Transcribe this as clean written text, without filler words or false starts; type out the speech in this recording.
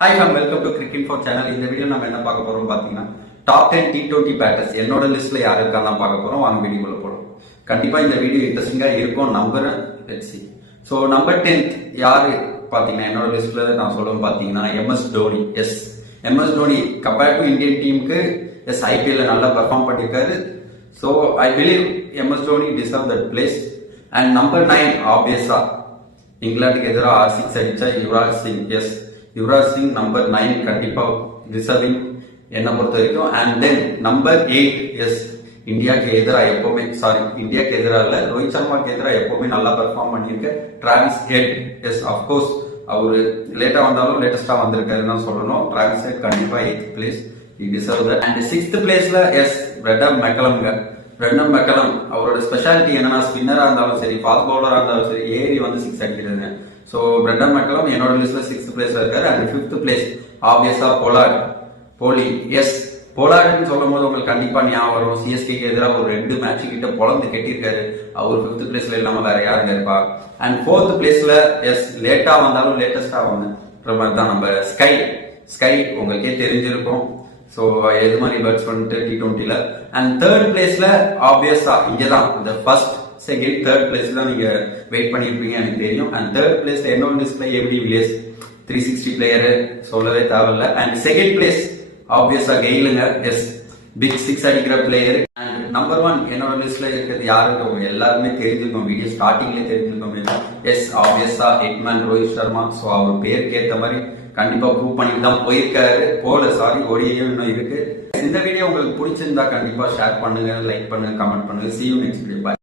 Hi fame, welcome to cricket for channel. இந்த video நம்ம என்ன பார்க்க போறோம் பார்த்தீங்கன்னா, டாப் 10 T20 பேட்டர்ஸ் என்னோட லிஸ்ட்ல யார் இருக்கான்னு பார்க்க போறோம். வாங்க வீடியோக்குள்ள போறோம். கண்டிப்பா இந்த வீடியோ இன்ட்ரெஸ்டிங்கா இருக்கும் நம்புறேன். Let's see. So number 10th யாரு பார்த்தீங்கன்னா, என்னோட லிஸ்ட்ல நான் சொல்லுவேன் பார்த்தீங்கன்னா MS Dhoni. MS Dhoni compared to Indian டீமுக்கு IPL நல்லா பெர்ஃபார்ம் பண்ணியிருக்காரு. So I believe MS Dhoni deserve that place. And number 9 ஆப்வியஸா இங்கிலாந்துக்கு எதிராக R6 அடிச்ச யுவராஜ் சிங். யுவராஜ் சிங் நம்பர் 9 கண்டிப்பா டிசர்விங் என்ன பொறுத்த வரைக்கும். அண்ட் தென் நம்பர் 8 இந்தியாவுக்கு எதிராக எப்பவுமே இந்தியாவுக்கு எதிராக இல்ல, ரோஹித் சர்மாக்கு எதிராக எப்பவுமே நல்லா பெர்ஃபார்ம் பண்ணியிருக்க டிராவிஸ் ஹெட். அவர்கோர்ஸ் அவரு லேட்டா வந்தாலும் லேட்டஸ்டா வந்திருக்காருன்னு தான் சொல்லணும். டிராவிஸ் ஹெட் கண்டிப்பா 8th place deserve that. And 6th பிளேஸ்ல பிரெண்டன் மெக்கலம் அவரோட ஸ்பெஷாலிட்டி என்னன்னா, ஸ்பின்னரா இருந்தாலும் சரி, ஃபாஸ்ட் பவுலரா இருந்தாலும் சரி, ஏறி வந்து 6 அடிக்கிறது. ஸோ பிரெண்டன் மெக்கலம் என்னோட லிஸ்ட்ல 6th பிளேஸ்ல இருக்காரு. அண்ட் 5th பிளேஸ் ஆப்வியஸா போலார்டுன்னு சொல்லும் போது உங்களுக்கு கண்டிப்பா ஞாபகம் வரும். சிஎஸ்கேக்கு எதிராக ஒரு 2 மேட்ச் கிட்ட பொழந்து கெட்டிருக்காரு. அவர் 5th பிளேஸ்ல இல்லாம வேற யாருங்க இருப்பா. அண்ட் 4th பிளேஸ்ல லேட்டா வந்தாலும் லேட்டஸ்டா தான் நம்ம ஸ்கை உங்களுக்கே தெரிஞ்சிருக்கும். ஸோ எது மாதிரி பேட்ஸ் பண்ணிட்டு T20ல. அண்ட் 3rd பிளேஸ்ல ஆப்வியஸா இங்கதான் இந்த ஃபர்ஸ்ட் செகண்ட் 3rd பிளேஸ்ல நீங்க வெயிட் பண்ணிருப்பீங்க எனக்கு தெரியும். அண்ட் 3rd பிளேஸ்ல என்னோட லிஸ்ட்ல ஏபி வில்லியர்ஸ் 360 பிளேயர் சொல்லவே தேவையில்ல. அண்ட் 2nd பிளேஸ் ஆப்வியஸா கெயிலுங்க. பிக் 6 அடிக்கிற பிளேயர். அண்ட் நம்பர் 1 என்னோட லிஸ்ட்ல இருக்கிறது யாருக்கு எல்லாருமே தெரிஞ்சிருக்கும், வீடியோ ஸ்டார்டிங்ல தெரிஞ்சிருக்கும். ஆப்வியஸா ஹிட்மேன் ரோஹித் சர்மா. ஸோ அவர் பேருக்கு ஏற்ற மாதிரி கண்டிப்பா ப்ரூவ் பண்ணிட்டு தான் போயிருக்காரு. ஓடியும் இன்னும் இருக்கு. இந்த வீடியோ உங்களுக்கு பிடிச்சிருந்தா கண்டிப்பா ஷேர் பண்ணுங்க, லைக் பண்ணுங்க, கமெண்ட் பண்ணுங்க. See you next video. Bye.